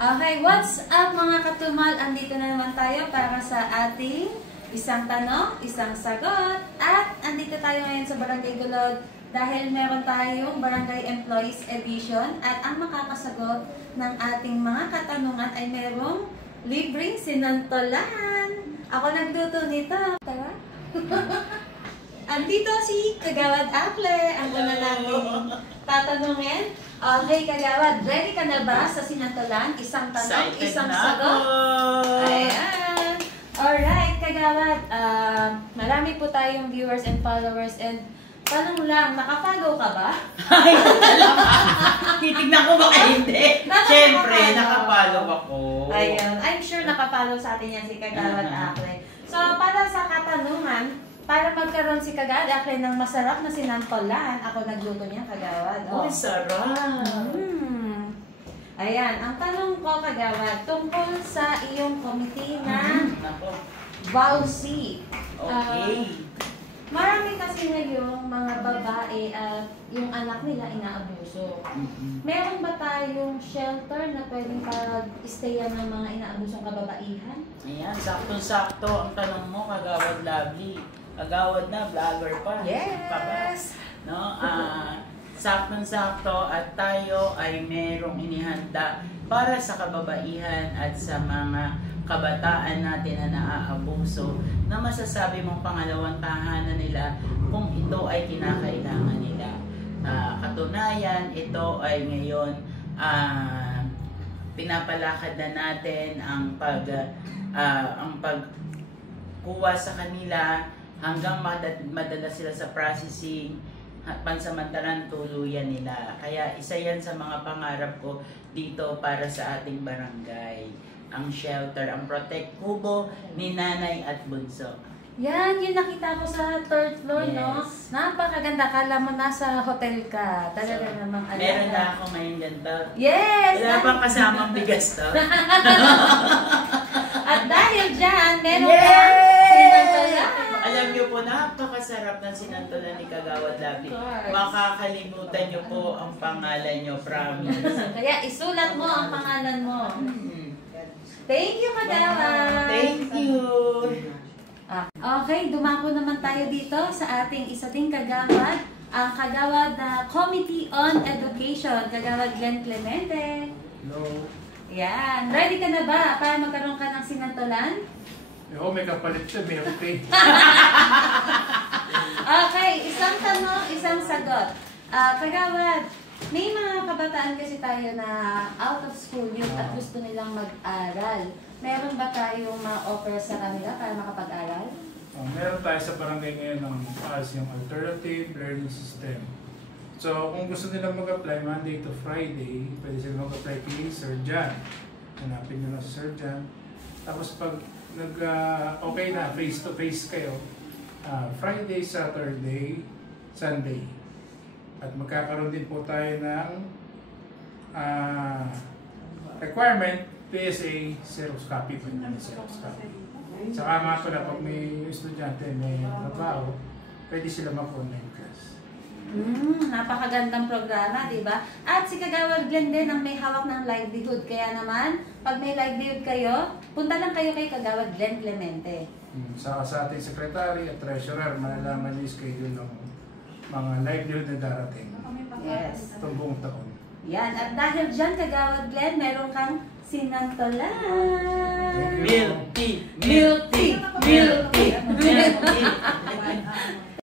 Okay, what's up mga katumal? Andito na naman tayo para sa ating isang tanong, isang sagot. At andito tayo ngayon sa Barangay Gulod dahil meron tayong Barangay Employees Edition at ang makakasagot ng ating mga katanungan ay merong libreng sinantolan. Ako nagluto nito. Tara. Andito si Kagawad Akle. Ang una natin tatanungin. Okay, Kagawad, ready ka na ba sa sinantolan? Isang tanong, isang sagot? Ayan. Alright, Kagawad. Marami po tayong viewers and followers and tanong lang, nakafollow ka ba? Ay, titignan ko baka hindi. Siyempre, nakafollow ako. Ayun, I'm sure nakafollow sa atin yan si Kagawad Akle. So, para sa katanungan, para magkaroon si Kagawad Akle ng masarap na sinantolan, ako nagluto niya, Kagawad. Oh, sarap! Ayan, ang tanong ko, Kagawad, tungkol sa iyong committee na Bausi. Okay. Marami kasi ngayong mga babae at yung anak nila inaabuso. Meron ba tayong shelter na pwedeng pag-stayan ng mga inaabusong kababaihan? Ayan, sakto-sakto ang tanong mo, Kagawad Lovely. Kagawad na, vlogger pa. Yes! No? Saktong-sakto at tayo ay merong inihanda para sa kababaihan at sa mga kabataan natin na naaabuso na masasabi mong pangalawang tahanan nila kung ito ay kinakailangan nila. Katunayan, ito ay ngayon pinapalakad na natin ang pagkuha sa kanila hanggang madala sila sa processing, pansamantalang tuluyan nila. Kaya isa yan sa mga pangarap ko dito para sa ating barangay. Ang shelter, ang protect kubo ni nanay at bunso. Yan, yung nakita ko sa third floor, yes. No? Napakaganda. Kala mo nasa hotel ka. Talaga so, namang alala. Meron na ako ngayon ganito. Yes! Wala bang kasamang bigas to? At dahil dyan, meron yes! kang sinantolan. Alam niyo po, napakasarap ng sinantolan ni Kagawad Lovely. Makakalimutan niyo po ang pangalan niyo, promise. Kaya isulat mo ang pangalan mo. Thank you, Kagawad! Thank you! Okay, dumako naman tayo dito sa ating isa ding kagawad, ang Kagawad na Committee on Education, Kagawad Glenn Clemente. Hello. Yan. Ready ka na ba para magkaroon ka ng sinantolan? Oo, may kapalit siya, may okay. Okay, isang tanong, isang sagot. Kagawad, may mga kabataan kasi tayo na out of school youth at gusto nilang mag-aral. Meron ba tayong ma-offer sa kanila para makapag-aral? Meron tayo sa barangay ngayon ng yung alternative learning system. So, kung gusto nilang mag-apply Monday to Friday, pwede silang mag-apply kay Sir John. Hanapin nyo na si Sir John. Tapos pag okay na, face-to-face kayo, Friday, Saturday, Sunday. At magkakaroon din po tayo ng requirement, PSA, Xerox copy. Xerox copy. Saka nga pala, pag may estudyante, may trabaho, pwede sila mag-online class. Napakagandang programa, di ba? At si Kagawad Glenn din ang may hawak ng livelihood. Kaya naman, pag may livelihood kayo, punta lang kayo kay Kagawad Glenn Clemente. Saka sa ating secretary at treasurer, malalaman yung schedule ng mga livelihood na darating. Yes. Itong buong taon. Yan. At dahil dyan, Kagawad Glenn, meron kang sinantolan. Milk tea! Milk